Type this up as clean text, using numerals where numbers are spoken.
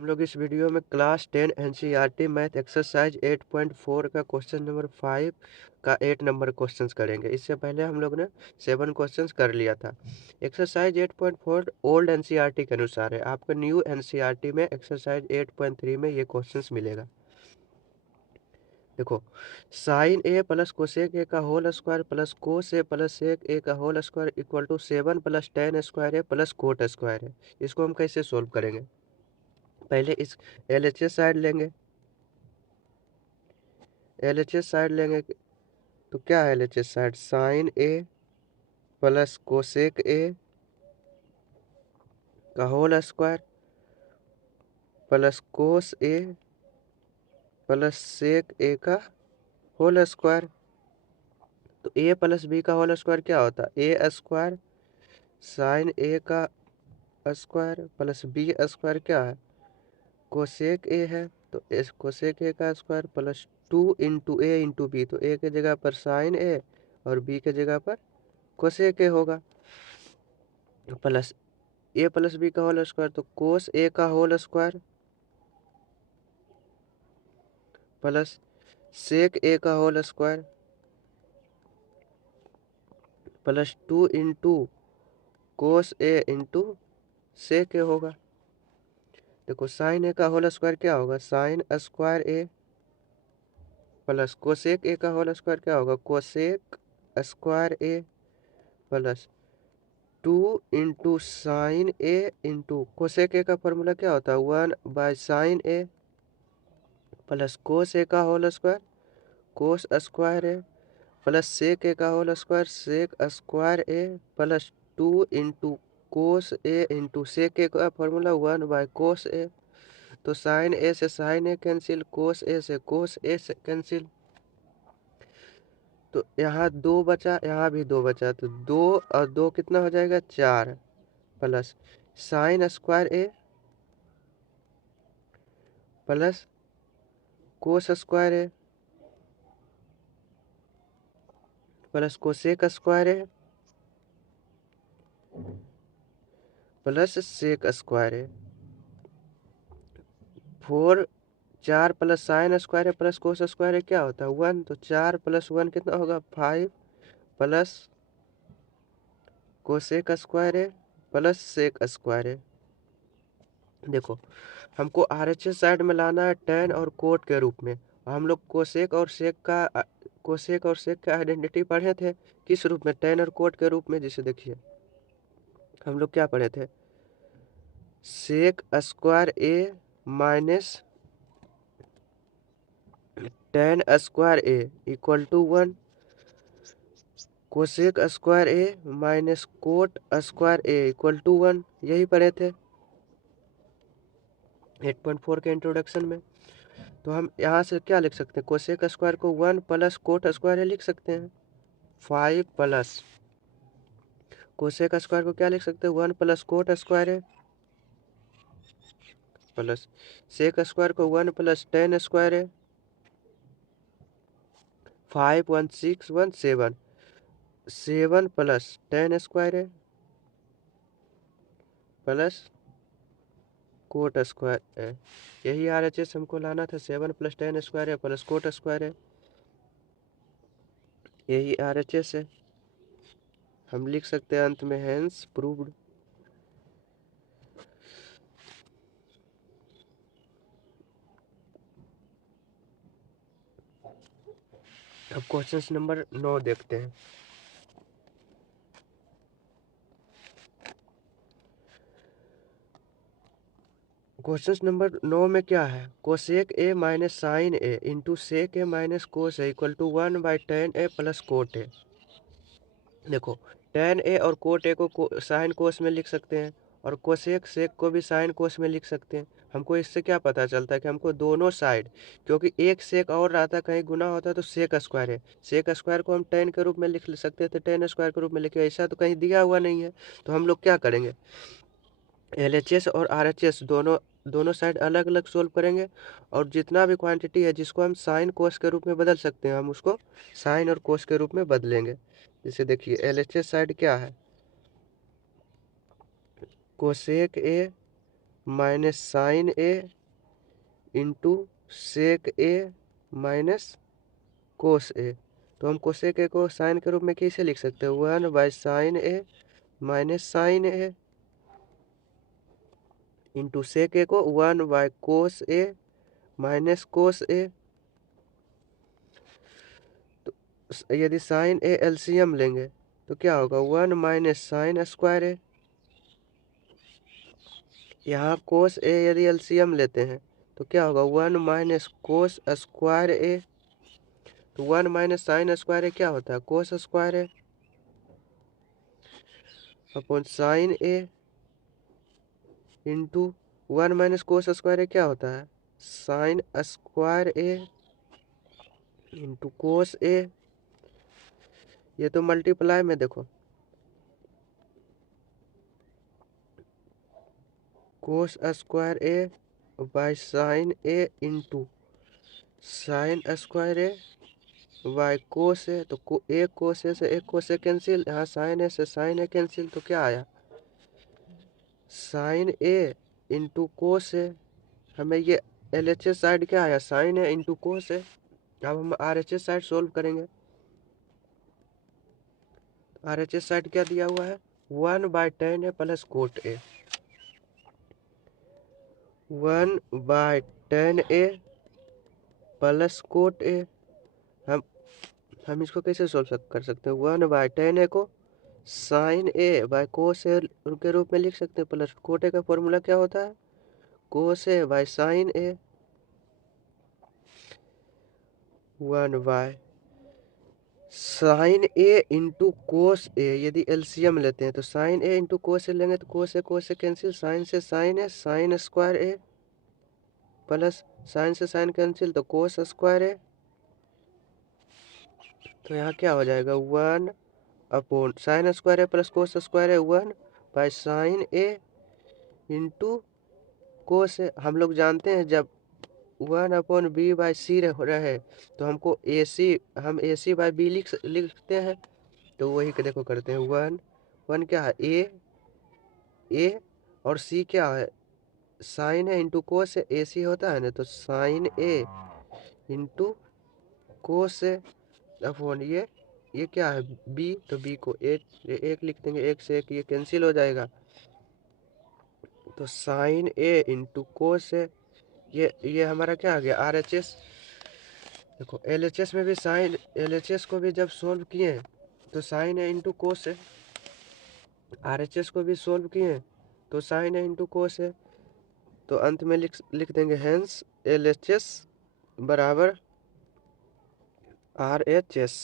हम लोग इस वीडियो में क्लास 10 एनसीईआरटी मैथ एक्सरसाइज 8.4 का क्वेश्चन नंबर 5 का 8 नंबर क्वेश्चंस करेंगे। इससे पहले हम लोग ने 7 क्वेश्चंस कर लिया था। एक्सरसाइज 8.4 ओल्ड एनसीईआरटी के अनुसार है। आपको न्यू एनसीईआरटी में एक्सरसाइज 8.3 में ये क्वेश्चंस मिलेगा। देखो, sine A plus cosec A का whole square plus cos A plus sec A का whole square equal to 7 plus tan square A plus cot square है। इसको हम कैसे सोल्व करेंगे? पहले इस एलएचएस साइड लेंगे। एलएचएस साइड लेंगे तो क्या है LHS side? Sine A plus cosec A का whole square plus cos A plus sec A का होल स्क्वायर। तो ए प्लस बी का होल स्क्वायर क्या होता है? ए स्क्वायर साइन ए का स्क्वायर प्लस बी स्क्वायर क्या है? कोसेक ए है, तो इस कोसेक ए का स्क्वायर प्लस 2 इंटू ए इंटू बी। तो ए के जगह पर साइन ए और बी के जगह पर कोसेक ए होगा। प्लस ए प्लस बी का होल स्क्वायर, तो कोस ए का whole square plus sec A का whole square plus 2 into cos A into sec A होगा। देखो, साइन ए का होल स्क्वायर क्या होगा? Sine square A plus cosec A का होल स्क्वायर क्या होगा? Cosec square A plus 2 into sine A into cosec A का formula क्या होता है? 1/साइन ए प्लस कोस ए का whole square cos square A plus sec A का whole square sec square A plus 2 into cos A into sec A का formula 1/कोस ए। तो sign ए से sign ए cancel, कोस ए से कोस ए से कैंसिल। तो यहाँ 2 बचा, यहाँ भी 2 बचा, तो 2 और 2 कितना हो जाएगा? 4 plus sign square A plus cos square A plus cosec square A plus sec square A. 4 plus sine square है प्लस कोस स्क्वायर है क्या होता है? 1। तो 4 प्लस 1 कितना होगा? 5 प्लस कोसेक स्क्वायर है प्लस सेक स्क्वायर है। देखो, हमको आरएचएस साइड में लाना है टेन और कोट के रूप में। हम लोग कोसेक और सेक का आइडेंटिटी पढ़े थे किस रूप में? टेन और कोट के रूप में। जिसे देखिए, हम लोग क्या पढ़े थे? Sec square A minus tan square A equal to 1, cosec square A minus cot square A equal to 1। यही पढ़े थे 8.4 के इंट्रोडक्शन में। तो हम यहाँ से क्या लिख सकते हैं? कोसेक स्क्वायर को 1 प्लस कोट स्क्वायर ए लिख सकते हैं। 5 प्लस कोसेक स्क्वायर को क्या लिख सकते हैं? 1 plus cot square A plus sec square को 1 plus tan square A. 5 1 6 1 7 7 plus tan square A plus cot square है। यही आरएचएस हमको लाना था। 7 प्लस टेन स्क्वायर है प्लस कोट स्क्वायर है। यही आरएचएस है। हम लिख सकते हैं अंत में हेंस प्रूव्ड। अब क्वेश्चन नंबर 9 देखते हैं। क्वेश्चन नंबर 9 में क्या है? Cosec A minus sine A into sec A minus cos A equal to 1/tan A plus cot A. देखो, tan ए और कोट ए को साइन कोस में लिख सकते हैं और कोसेक सेक को भी साइन कोस में लिख सकते हैं। हमको इससे क्या पता चलता है कि हमको दोनों साइड, क्योंकि एक सेक और रहता कहीं गुना होता तो सेक स्क्वायर है, सेक स्क्वायर को हम tan के रूप में लिख सकते थे, tan स्क्वायर के रूप में लिखे। ऐसा तो कहीं दिया हुआ नहीं है। तो हम लोग क्या करेंगे? एलएचएस और आरएचएस दोनों साइड अलग अलग सोल्व करेंगे और जितना भी क्वांटिटी है जिसको हम साइन कोस के रूप में बदल सकते हैं, हम उसको साइन और कोस के रूप में बदलेंगे। जैसे देखिए, एलएचएस साइड क्या है? Cosec A minus sine A into sec A minus cos A. तो हम कोसेक ए को साइन के रूप में कैसे लिख सकते हैं? 1/साइन ए minus sine A into sec ए को 1/कोस ए माइनस कोस ए। तो यदि साइन ए एलसीएम लेंगे तो क्या होगा? 1 माइनस साइन स्क्वायर ए। यहाँ कोस ए यदि एलसीएम लेते हैं तो क्या होगा? 1 माइनस कोस स्क्वायर ए। तो 1 माइनस साइन स्क्वायर ए क्या होता है? Cos square A upon sine A into 1 minus cos square A क्या होता है? Sine square A into cos A. ये तो मल्टीप्लाई में देखो, cos square A by sine A into sine square A by cos A. तो एक कोस ए से एक कोस ए कैंसिल, यहाँ साइन ए से साइन ए कैंसिल। तो क्या आया? साइन ए इंटू कोस ए। हमें ये LHS साइड क्या आया? साइन ए इंटू कोस ए। अब हम RHS साइड सोल्व करेंगे। RHS साइड क्या दिया हुआ है? 1/tan A plus cot A. 1/tan A plus cot ए। हम इसको कैसे सोल्व कर सकते हैं? 1/tan ए को साइन ए बाय कोस ए के रूप में लिख सकते हैं, प्लस कोट ए का फॉर्मूला क्या होता है? Cos A by sine A. 1 sine A into cos A. यदि एलसीएम लेते हैं तो साइन ए इंटू कोस ए लेंगे तो कोस ए कैंसिल, साइन से sign A sign square A plus sign से साइन कैंसिल तो कोस स्क्वायर ए। तो यहाँ क्या हो जाएगा? 1 upon sine square A plus cos square A 1/साइन A into cos ए। हम लोग जानते हैं जब 1/b/c रहे तो हमको हम AC/b लिखते हैं। तो वही के देखो करते हैं। 1 क्या है? ए और C क्या है? Sign A into cos A. AC होता है ना, तो sign A into cos A upon ये क्या है? B। तो B को एक लिख देंगे, एक से एक ये कैंसिल हो जाएगा। तो sign A into cos A. ये हमारा क्या आ गया? RHS। देखो LHS में भी साइन, LHS को भी जब सोल्व किए तो साइन ए इंटू कोस है। RHS को भी सोल्व किए तो साइन ए इंटू कोस है। तो अंत में लिख देंगे हेंस LHS बराबर RHS।